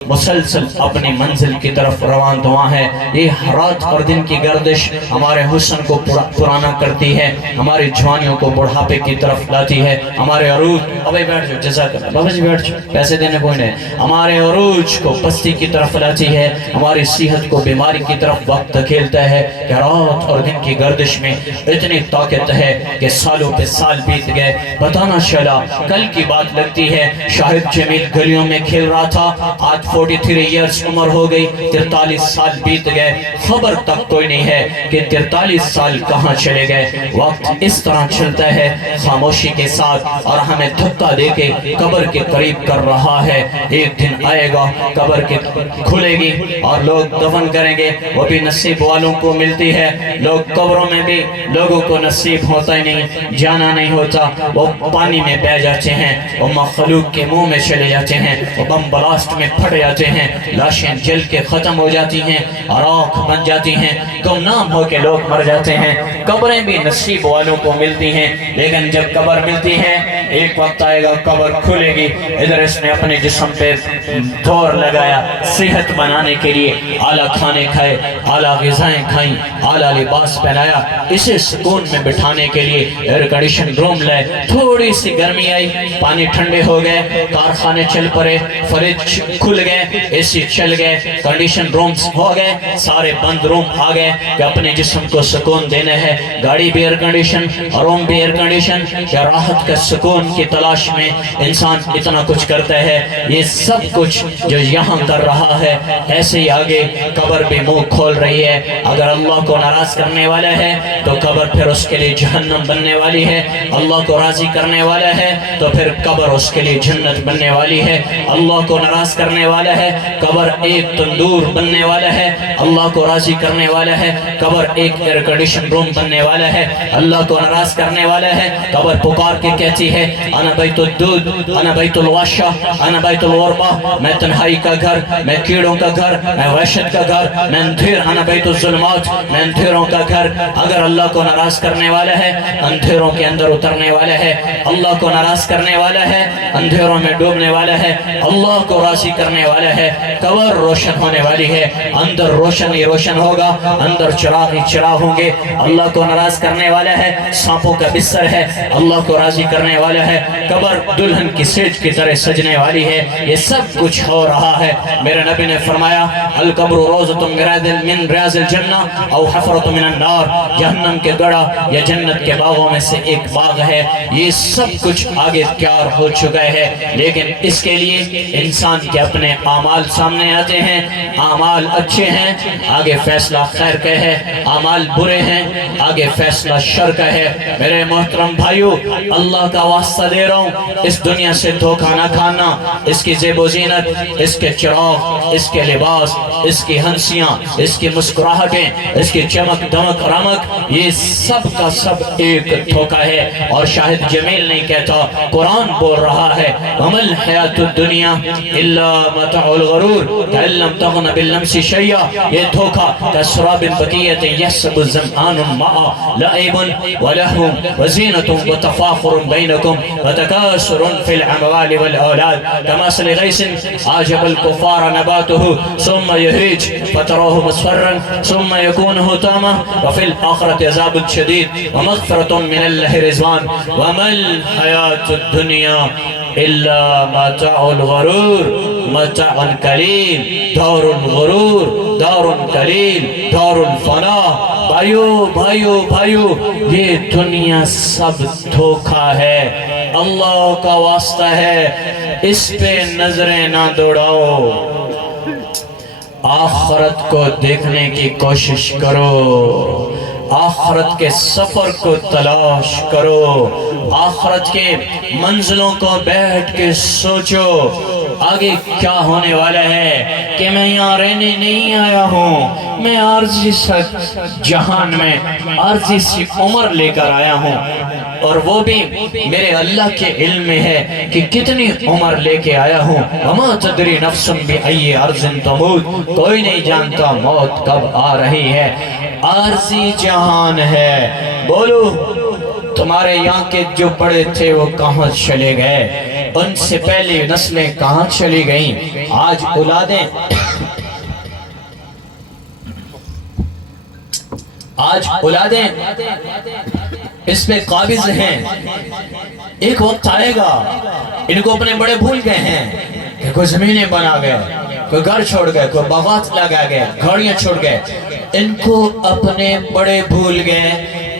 مسلسل اپنی منزل کی طرف روان دواں ہے۔ یہ رات اور دن کی گردش ہمارے حسن کو پرانا کرتی ہے، ہماری جوانیوں کو بڑھاپے کی طرف لاتی ہے، ہمارے عروج ابھی بیٹھ جاؤ، جزاک اللہ بابا جی بیٹھ جاؤ، پیسے دینے کوئی نہیں، ہمارے عروج کو پستی کی طرف لاتی ہے، ہماری صحت کو بیماری کی طرف وقت دھکیلتا ہے کہ رات اور دن کی گردش میں اتنی طاقت ہے کہ سالوں پہ سال بیت گئے، پتہ نہ چلا۔ کل کی بات لگتی ہے، شاہد جمیل گلیوں میں کھیل رہا تھا، آج 43 ایئرز عمر ہو گئی، 43 سال بیت گئے، خبر تک کوئی نہیں ہے کہ 43 سال کہاں چلے گئے۔ وقت اس طرح چلتا ہے خاموشی کے ساتھ اور ہمیں دھکا دے کے قبر کے قریب کر رہا ہے۔ ایک دن آئے گا، قبر کے کھلے گی اور لوگ دفن کریں گے، وہ بھی نصیب والوں کو ملتی ہے۔ لوگ قبروں میں بھی لوگوں کو نصیب ہوتا ہی نہیں، جانا نہیں ہوتا، وہ پانی میں بہ جاتے ہیں، وہ مخلوق کے منہ میں چلے جاتے ہیں، وہ بم بلاسٹ میں پھٹ جاتے ہیں، لاشیں جل کے ختم ہو جاتی ہیں، راکھ بن جاتی ہیں، گمنام ہو کے لوگ مر جاتے ہیں۔ قبریں بھی نصیب والوں کو ملتی ہیں، لیکن جب قبر ملتی ہے ایک وقت آئے گا قبر کھلے گی۔ ادھر اس نے اپنے جسم پہ دور لگایا، صحت بنانے کے لیے اعلیٰ کھانے کھائے، اعلیٰ غذائیں کھائیں، اعلیٰ لباس پہنایا، اسے سکون میں بٹھانے کے لیے ایئر کنڈیشن روم لائے، تھوڑی سی گرمی آئی، پانی ٹھنڈے ہو گئے، کارخانے چل پڑے، فریج کھل گئے، اے سی چل گئے، کنڈیشن رومز ہو گئے، سارے بند روم آ گئے کہ اپنے جسم کو سکون دینا ہے، گاڑی بھی ایئر کنڈیشن، روم بھی ایئر کنڈیشن، کیا راحت کا سکون کی تلاش میں انسان اتنا کچھ کرتا ہے۔ یہ سب کچھ جو یہاں کر رہا ہے، ایسے ہی آگے قبر بھی منہ کھول رہی ہے۔ اگر اللہ کو ناراض کرنے والا ہے تو قبر پھر اس کے لیے جہنم بننے والی ہے، اللہ کو راضی کرنے والا ہے تو پھر قبر اس کے لیے جنت بننے والی ہے۔ اللہ کو ناراض کرنے والا ہے، قبر ایک تندور بننے والا ہے، اللہ کو راضی کرنے والا ہے، قبر ایک ایئر کنڈیشن روم بننے والا ہے۔ اللہ کو ناراض کرنے والا ہے، قبر پکار کے کہتی ہے انا بیت الدود، انا بیت الواشا، انا بیت الغربہ، میں تنہائی کا گھر، میں کیڑوں کا گھر، میں وحشت کا گھر، میں اندھیر، انا بیت الظلمات، میں اندھیروں کا گھر۔ اگر اللہ کو ناراض کرنے والا ہے اندھیروں کے اندر اترنے والا ہے، اللہ کو ناراض کرنے والا ہے اندھیروں میں ڈوبنے والا ہے، اللہ کو راضی کرنے والا ہے، قبر روشن ہونے والی ہے، اندر روشن ہی روشن ہوگا، اندر چراغ ہی چراغ ہوں گے۔ اللہ کو ناراض کرنے والا ہے سانپوں کا بستر ہے، اللہ کو راضی کرنے والا ہے قبر دلہن کی سیج کی طرح سجنے والی ہے۔ یہ سب کچھ ہو رہا ہے۔ میرے نبی نے فرمایا القبر روضۃ من ریاض الجنہ او حفرۃ من النار، جہنم کے گڑھا یا جنت کے باغوں میں سے ایک باغ ہے۔ یہ سب کچھ آگے تیار ہو چکا ہے، لیکن اس کے لیے انسان کے اپنے اعمال سامنے آتے ہیں۔ اعمال اچھے ہیں، آگے فیصلہ خیر کا ہے، اعمال برے ہیں، آگے فیصلہ شر کا ہے۔ میرے محترم بھائیو، اللہ کا واسطہ دے رہا ہوں، اس دنیا سے دھوکہ نہ کھانا، اس کی زیب و زینت، اس کے چراغ، اس کے لباس، اس کی ہنسیاں، اس کی مسکراہٹیں، اس کی چمک دمک رمک، یہ سب کا سب ایک دھوکہ ہے۔ اور شاہد جمیل نہیں کہتا، قرآن بول رہا ہے وَمَا الْحَيَاةُ الدُّنْيَا إِلَّا مَتَاعُ الْغُرُورِ كَأَن لَّمْ تَغْنَ بِالْأَمْسِ شَيْئًا، یہ دھوکہ كَسْرَابٍ بَقِيَّةٍ يَحْسَبُ الظَّمْآنُ الْمَاءَ لَعِبٌ وَلَهْوٌ وَزِينَةٌ وَتَفَاخُرٌ بَيْنَكُمْ وَتَكَاثُرٌ فِي الْأَمْوَالِ وَالْأَوْلَادِ كَمَثَلِ غَيْثٍ أَعْجَبَ الْكُفَّارَ نَبَاتُهُ ثُمَّ يَهِيجُ فَتَرَاهُ مُصْفَرًّا ثُمَّ يَكُونُ حُطَامًا وَفِي الْآخِرَةِ عَذَابٌ شَدِيدٌ وَمَغْفِرَةٌ مِّنَ اللَّهِ رِضْوَانٌ وَمَا الْحَيَاةُ الدُّنْيَا إِلَّا مَتَاعُ الْغُرُورِ مَتَاعٌ قَلِيلٌ دَارُ الْغُرُورِ دَارٌ قَلِيلٌ دَارُ الْفَنَاءِ۔ بھائیو یہ دنیا سب دھوکہ ہے، اللہ کا واسطہ ہے اس پہ نظریں نہ دوڑاؤ، آخرت کو دیکھنے کی کوشش کرو، آخرت کے سفر کو تلاش کرو، آخرت کے منزلوں کو بیٹھ کے سوچو آگے کیا ہونے والا ہے، کہ میں یہاں رہنے نہیں آیا ہوں، میں عارضی جہان میں عارضی سی عمر لے کر آیا ہوں، اور وہ بھی میرے اللہ کے علم میں ہے کہ کتنی عمر لے کے آیا ہوں۔ وَمَا تَدْرِي نَفْسٌ بِأَيِّ أَرْضٍ تَمُوتُ، کوئی نہیں جانتا موت کب آ رہی ہے، عارضی جہان ہے۔ بولو تمہارے یہاں کے جو بڑے تھے وہ کہاں چلے گئے؟ ان سے پہلے نسلیں کہاں چلی گئیں؟ آج اولادیں اس پہ قابض ہیں. ایک وقت آئے گا ان کو اپنے بڑے بھول گئے ہیں کہ کوئی زمینیں بنا گئے, کوئی گھر چھوڑ گئے, کوئی باغات لگا گئے, گھڑیاں چھوڑ گئے, ان کو اپنے بڑے بھول گئے.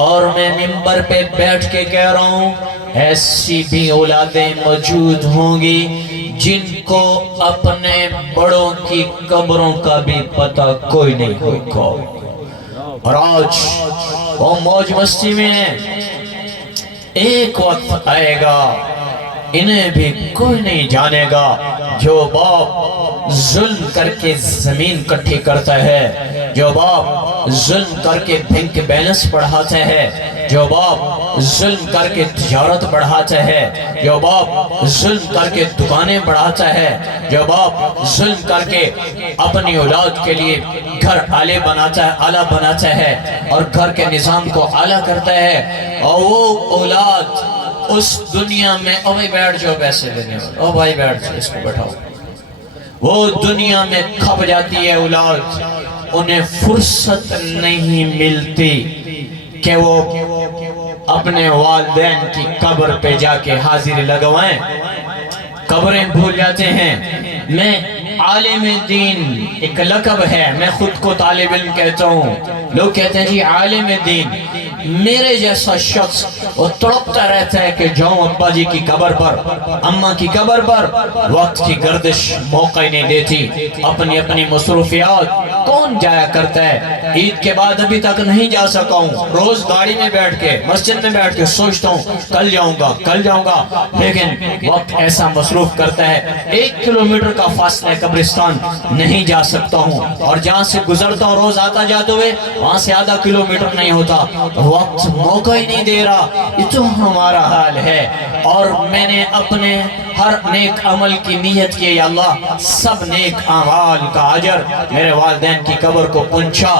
اور میں منبر پہ بیٹھ کے کہہ رہا ہوں ایسی بھی اولادیں موجود ہوں گی جن کو اپنے بڑوں کی قبروں کا بھی پتہ کوئی نہیں ہوگا. اور آج وہ موج مستی میں ہیں. ایک وقت آئے گا انہیں بھی کوئی نہیں جانے گا. جو باپ ظلم کر کے زمین کٹھی کرتا ہے, جو باپ ظلم کر کے بینک بیلنس بڑھاتا ہے, جو باپ ظلم کر کے تجارت بڑھاتا ہے, جو باپ ظلم کر کے دکانیں بڑھاتا ہے, جو باپ ظلم کر کے اپنی اولاد کے لیے گھر اعلیٰ بناتا ہے اور گھر کے نظام کو اعلیٰ کرتا ہے, اور وہ اولاد اس دنیا میں او بھائی بیٹھ جاؤ پیسے دینے والے, او بھائی بیٹھ جاؤ اس کو بٹھاؤ, وہ دنیا میں کھپ جاتی ہے اولاد. انہیں فرصت نہیں ملتی کہ وہ اپنے والدین کی قبر پہ جا کے حاضری لگوائیں. قبریں بھول جاتے ہیں. میں عالم دین ایک لقب ہے, میں خود کو طالب علم کہتا ہوں. لوگ کہتے ہیں جی عالم دین. میرے جیسا شخص وہ تڑپتا رہتا ہے کہ جاؤں ابا جی کی قبر پر, اماں کی قبر پر. وقت کی گردش موقع نہیں دیتی, اپنی اپنی مصروفیات. کون جایا کرتا ہے؟ عید کے بعد ابھی تک نہیں جا سکا ہوں. روز گاڑی میں بیٹھ کے مسجد میں بیٹھ کے سوچتا ہوں کل جاؤں گا, لیکن وقت ایسا مصروف کرتا ہے 1 کلومیٹر کا فاصلہ قبرستان نہیں جا سکتا ہوں, اور جہاں سے گزرتا ہوں روز آتا جاتے ہوئے وہاں سے آدھا کلومیٹر نہیں ہوتا. وقت موقع ہی نہیں دے رہا. یہ تو ہمارا حال ہے. اور میں نے اپنے ہر نیک عمل کی نیت کی, یا اللہ سب نیک اعمال کا اجر میرے والدین کی قبر کو پہنچا,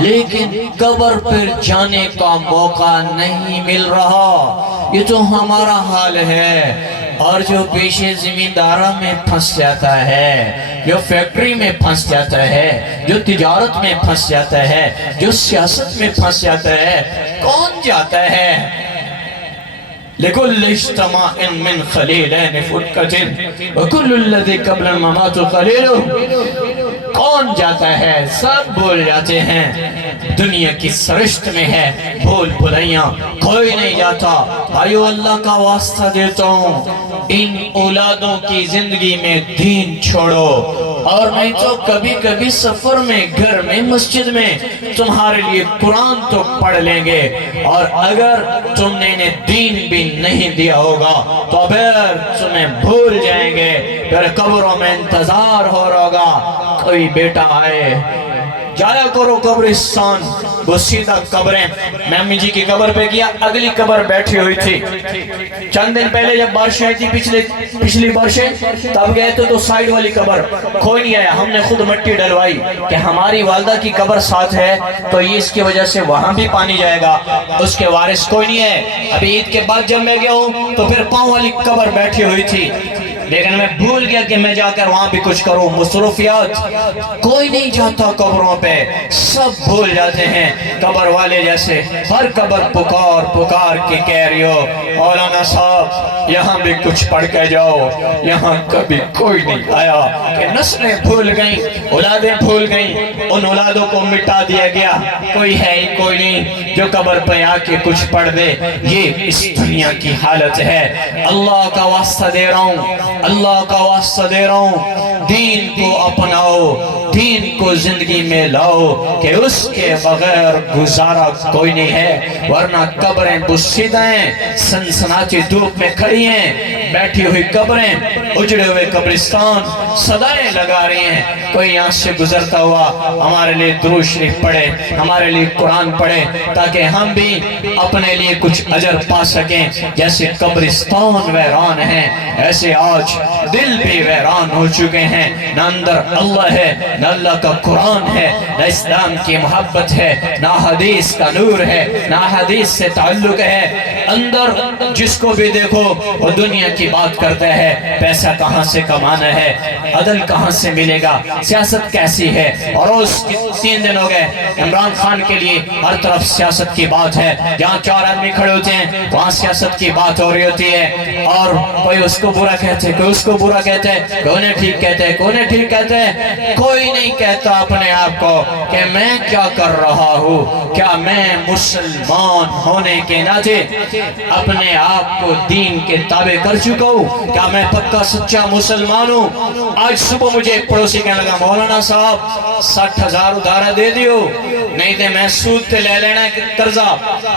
لیکن قبر پر جانے کا موقع نہیں مل رہا. یہ تو ہمارا حال ہے. اور جو پیشے زمیندارہ میں پھنس جاتا ہے, جو فیکٹری میں پھنس جاتا ہے, جو تجارت میں پھنس جاتا ہے, جو سیاست میں پھنس جاتا ہے, کون جاتا ہے؟ لِكُلِّ اجْتَمَاعٍ مِّن خَلِيلَيْنِ فُرْقَةٍ وَكُلُّ الَّذِي قَبْلَ الْمَمَاتُ قَلِيلٌ. کون جاتا ہے؟ سب بھول جاتے ہیں. دنیا کی سرشت میں ہے بھول بھلیاں, کوئی نہیں جاتا. بھائیو اللہ کا واسطہ دیتا ہوں, ان اولادوں کی زندگی میں دین چھوڑو. اور نہیں تو کبھی کبھی سفر میں, گھر میں, مسجد میں تمہارے لیے قرآن تو پڑھ لیں گے, اور اگر تم نے انہیں دین بھی نہیں دیا ہوگا تو پھر تمہیں بھول جائیں گے. پھر قبروں میں انتظار ہو رہا ہوگا کوئی بیٹا آئے. جایا کرو قبرستان, وہ سیدھا قبریں. میں امی جی کی قبر پہ گیا, اگلی قبر بیٹھی ہوئی تھی. چند دن پہلے جب بارشیں آئی تھی, پچھلی بارشیں, تب گئے تو سائیڈ والی قبر کوئی نہیں آیا. ہم نے خود مٹی ڈلوائی کہ ہماری والدہ کی قبر ساتھ ہے تو یہ اس کی وجہ سے وہاں بھی پانی جائے گا. اس کے وارث کوئی نہیں ہے. ابھی عید کے بعد جب میں گیا ہوں تو پھر پاؤں والی قبر بیٹھی ہوئی تھی, لیکن میں بھول گیا کہ میں جا کر وہاں بھی کچھ کروں. مصروفیات, کوئی نہیں جاتا قبروں پہ, سب بھول جاتے ہیں. قبر والے جیسے ہر قبر پکار کے کہہ رہی ہو مولانا صاحب یہاں بھی کچھ پڑھ کے جاؤ. یہاں کبھی کوئی نہیں آیا کہ نسلیں بھول گئیں, اولادیں بھول گئیں, ان اولادوں کو مٹا دیا گیا. کوئی ہے ہی کوئی نہیں جو قبر پہ آ کے کچھ پڑھ دے. یہ اس دنیا کی حالت ہے. اللہ کا واسطہ دے رہا ہوں, اللہ کا واسطہ دے رہا ہوں, دین کو اپناؤ, دین کو زندگی میں لاؤ کہ اس کے بغیر گزارا کوئی نہیں ہے. ورنہ قبریں بسیدیں سنسناتی دھوپ میں کھڑی ہیں, بیٹھی ہوئی قبریں, اجڑے ہوئے قبرستان صدائیں لگا رہی ہیں. کوئی یہاں سے گزرتا ہوا ہمارے لیے درود شریف پڑھے, ہمارے لیے قرآن پڑھے, تاکہ ہم بھی اپنے لیے کچھ اجر پا سکیں. جیسے قبرستان ویران ہیں ایسے آج دل بھی ویران ہو چکے ہیں. نہ اندر اللہ ہے, نہ اللہ کا قرآن ہے, نہ اسلام کی محبت ہے, نہ حدیث کا نور ہے, نہ حدیث سے تعلق ہے. اندر جس کو بھی دیکھو وہ دنیا کی بات کرتے ہیں، پیسہ کہاں سے کمانا ہے، عدل کہاں سے ملے گا، سیاست کیسی ہے۔ اور اس 3 دن ہو گئے عمران خان کے لیے ہر طرف سیاست کی بات ہے، جہاں 4 آدمی کھڑے ہوتے ہیں وہاں سیاست کی بات ہو رہی ہوتی ہے، اور کوئی اس کو برا کہتے ہیں، کوئی اس کو برا کہتے ہیں، کوئی انہیں ٹھیک کہتے ہیں، کوئی انہیں ٹھیک کہتے ہیں۔ کوئی نہیں کہتا اپنے آپ کو کہ میں کیا کر رہا ہوں، کیا میں مسلمان ہونے کے ناطے اپنے آپ کو دین کے تابع کر چکا ہوں، کیا میں پکا سچا مسلمان ہوں۔ آج صبح مجھے ایک پڑوسی کہنے لگا مولانا صاحب 60,000 ادھارہ دے دیو، نہیں دے میں سود پہ لے لینا ہے قرضہ۔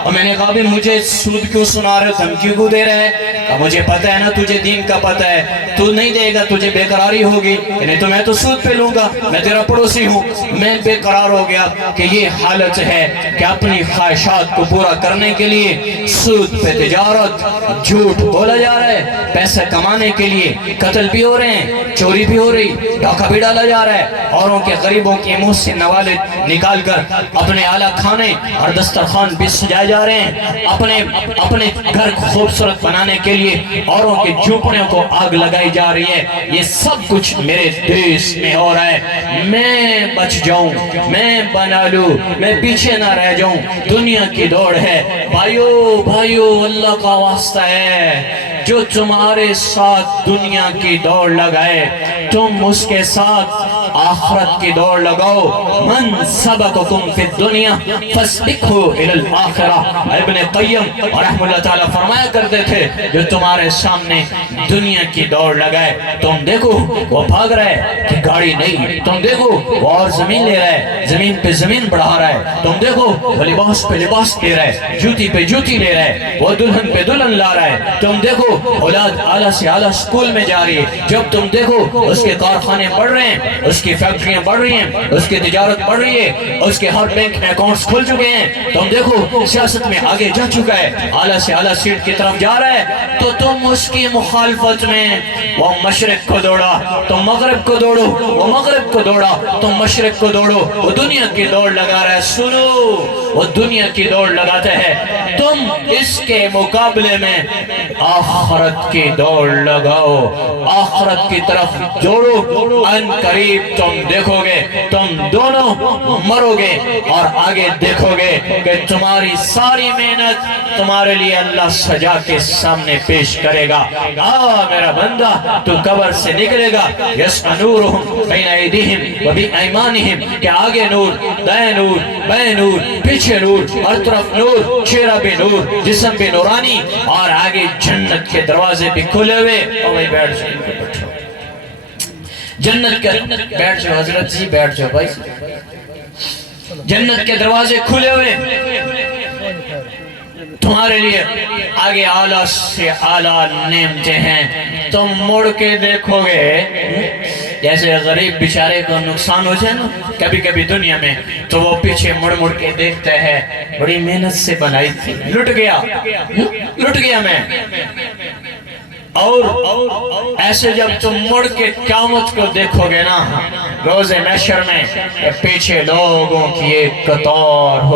اور میں نے کہا بھی مجھے سود کیوں سنا رہے ہو، دھمکی کیوں دے رہے ہیں؟ کہا مجھے پتہ ہے نا تجھے دین کا پتہ ہے، تو نہیں دے گا تجھے بے قراری ہوگی، نہیں تو میں تو سود پہ لوں گا، میں تیرا پڑوسی ہوں۔ میں بے قرار ہو گیا کہ یہ حالت ہے کہ اپنی خواہشات کو پورا کرنے کے لیے سود پہ تجارت، جھوٹ بولا جا رہا ہے، پیسہ کمانے کے لیے قتل بھی ہو رہے ہیں، چوری بھی ہو رہی، ڈاکہ بھی ڈالا جا رہا ہے، اوروں کے غریبوں کے منہ سے نوالے نکال کر اپنے اعلیٰ کھانے اور دسترخوان بھی سجائے جا رہے ہیں، اپنے گھر خوبصورت بنانے کے لیے اوروں کے جھونپڑیوں کو آگ لگائی جا رہی ہے۔ یہ سب کچھ میرے دیش میں ہو رہا ہے، میں بچ جاؤں، میں بنا لوں، میں پیچھے نہ رہ جاؤں، دنیا کی دوڑ ہے۔ بھائیو اللہ کا واسطہ ہے، جو تمہارے ساتھ دنیا کی دوڑ لگائے تم اس کے ساتھ آخرت کی دوڑ لگاؤ۔ من سبقکم فی الدنیا فاسبقہ الی الآخرہ۔ ابن قیم رحمہ اللہ تعالیٰ فرمایا کرتے تھے جو تمہارے سامنے دنیا کی دوڑ لگائے، تم دیکھو وہ بھاگ رہا ہے کہ گاڑی نہیں، تم دیکھو وہ اور زمین لے رہا ہے، زمین پہ زمین بڑھا رہا ہے، تم دیکھو وہ لباس پہ لباس لے رہا ہے، جوتی پہ جوتی لے رہا ہے، وہ دلہن پہ دلہن لا رہا ہے، تم دیکھو اولاد اعلیٰ سے اعلیٰ سکول میں جا رہی ہے، جب تم دیکھو اس کے کارخانے بڑھ رہے ہیں، اس کی فیکٹریاں بڑھ رہی ہیں، اس کی تجارت بڑھ رہی ہے، اس کے ہر بینک میں اکاؤنٹس کھل چکے ہیں، تم دیکھو سیاست میں آگے جا چکا ہے، اعلیٰ سے اعلیٰ سیٹ کی طرف جا رہا ہے، تو تم اس کی مخالفت میں وہ مشرق کو دوڑا، تم مغرب کو دوڑو، وہ مغرب کو دوڑا، تم مشرق کو دوڑو، وہ دنیا کی دوڑ لگا رہا ہے۔ سنو، وہ دنیا کی دوڑ لگاتا ہے، تم اس کے مقابلے میں آخرت کی دوڑ لگاؤ، آخرت کی طرف دوڑو، ان قریب تم دیکھو گے تم دونوں مرو گے، اور آگے دیکھو گے کہ تمہاری ساری محنت تمہارے لیے اللہ سجا کے سامنے پیش کرے گا۔ میرا بندہ تو قبر سے نکلے گا، یسعی نورہم بین ایدیہم و بایمانہم، کہ آگے نور، دائیں نور، بائیں نور، پیچھے نور، ہر طرف نور، چہرہ بھی نور، جسم بھی نورانی، اور آگے جنت کے دروازے بھی کھلے ہوئے۔ بیٹھ جاؤ جنت کے، بیٹھ جاؤ حضرت جی، بیٹھ جاؤ بھائی، جنت کے دروازے کھلے ہوئے تمہارے لیے، آگے اعلیٰ سے اعلیٰ نعمتیں ہیں، تم مڑ کے دیکھو گے جیسے غریب بیچارے کو نقصان ہو جائے نا کبھی کبھی دنیا میں، تو وہ پیچھے مڑ مڑ کے دیکھتا ہے، بڑی محنت سے بنائی تھی، لٹ گیا میں۔ اور ایسے جب تم مڑ کے قیامت کو دیکھو گے نا روز محشر میں، پیچھے لوگوں کی ایک قطار ہو